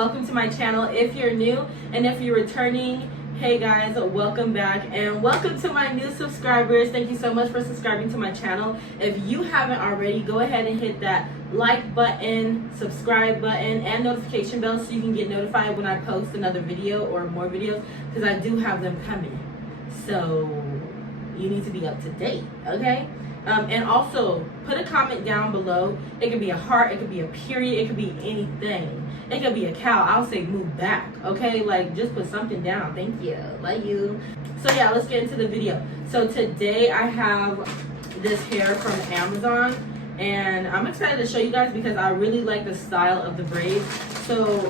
welcome to my channel if you're new, and if you're returning, hey guys, welcome back and welcome to my new subscribers. Thank you so much for subscribing to my channel. If you haven't already, go ahead and hit that like button, subscribe button, and notification bell so you can get notified when I post another video or more videos, because I do have them coming. So you need to be up to date, okay? And also put a comment down below. It could be a heart, it could be a period, it could be anything. It could be a cow. I'll say move back, okay? Like, just put something down. Thank you. Love you. So yeah, let's get into the video. So today I have this hair from Amazon, and I'm excited to show you guys because I really like the style of the braids. So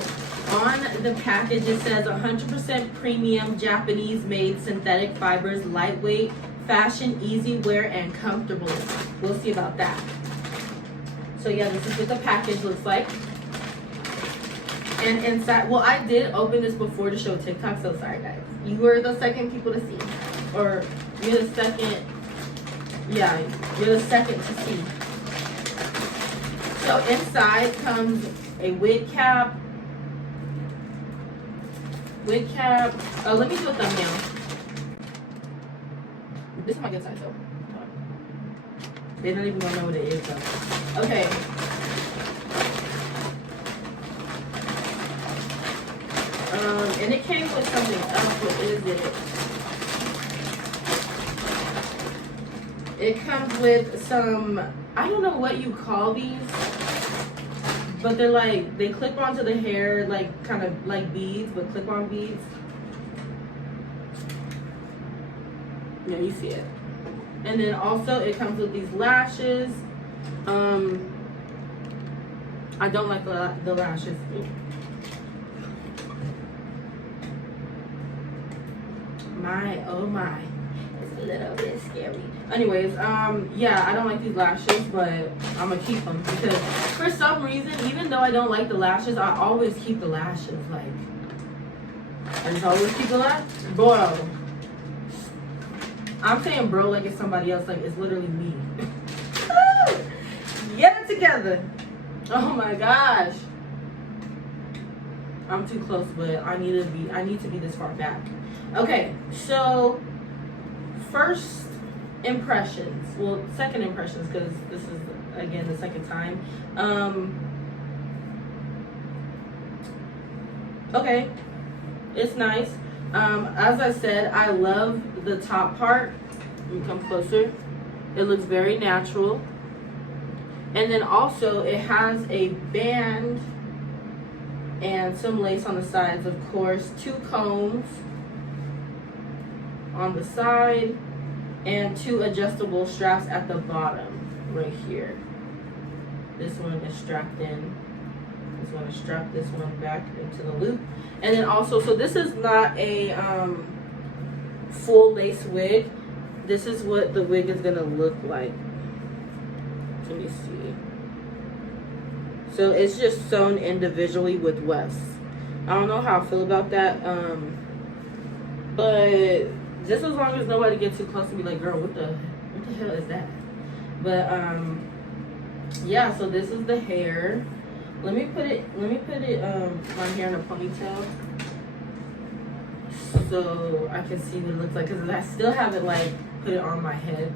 on the package it says 100% premium Japanese made synthetic fibers, lightweight, fashion, easy wear, and comfortable. We'll see about that. So yeah, this is what the package looks like. And inside, well, I did open this before to show TikTok, so sorry guys. You were the second people to see. Or you're the second, yeah, you're the second to see. So inside comes a wig cap. Oh, let me do a thumbnail. This is my good side though. They don't even know what it is though. Okay. And it came with something else. What is it? It comes with some, I don't know what you call these, but they're like, they clip onto the hair, like kind of like beads, but clip on beads. Yeah, you see it. And then also it comes with these lashes. I don't like the lashes. Oh my, it's a little bit scary. Anyways, yeah, I don't like these lashes, but I'm gonna keep them because for some reason, even though I don't like the lashes, I always keep the lashes. Like, I just always keep the lashes. Bro, I'm saying bro like it's somebody else, like it's literally me. Get it together. Oh my gosh. I'm too close, but I need to be this far back. Okay, so first impressions. Well, second impressions, because this is again the second time. Okay, it's nice. As I said, I love the top part. Let me come closer. It looks very natural. And then also it has a band and some lace on the sides, of course, 2 combs on the side, and 2 adjustable straps at the bottom right here. This one is strapped in. Just want to strap this one back into the loop. And then also, so this is not a full lace wig. This is what the wig is gonna look like. Let me see. So it's just sewn individually with West. I don't know how I feel about that. But just as long as nobody gets too close to me, like, girl, what the hell is that? But yeah, so this is the hair. Let me put it my hair in a ponytail so I can see what it looks like, because I still haven't like put it on my head.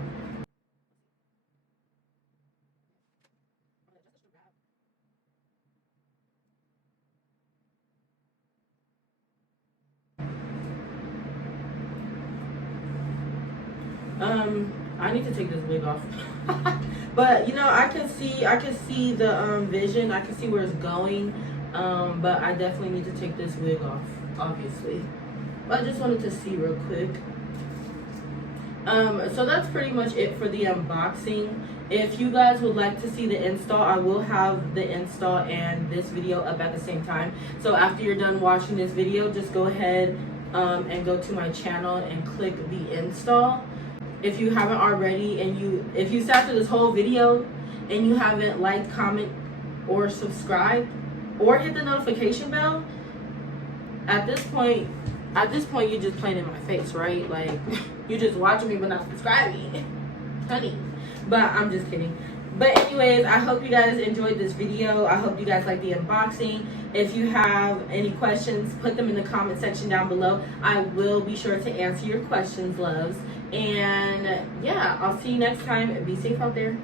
I need to take this wig off. But you know, I can see the vision. I can see where it's going. But I definitely need to take this wig off, obviously. But I just wanted to see real quick. So that's pretty much it for the unboxing. If you guys would like to see the install, I will have the install and this video up at the same time. So after you're done watching this video, just go ahead and go to my channel and click the install. If you haven't already, and if you sat through this whole video and you haven't liked, comment, or subscribed, or hit the notification bell, at this point you're just playing in my face, right? Like, you're just watching me but not subscribing, honey. But I'm just kidding. But anyways, I hope you guys enjoyed this video. I hope you guys like the unboxing. If you have any questions, put them in the comment section down below. I will be sure to answer your questions, loves. And yeah, I'll see you next time. Be safe out there.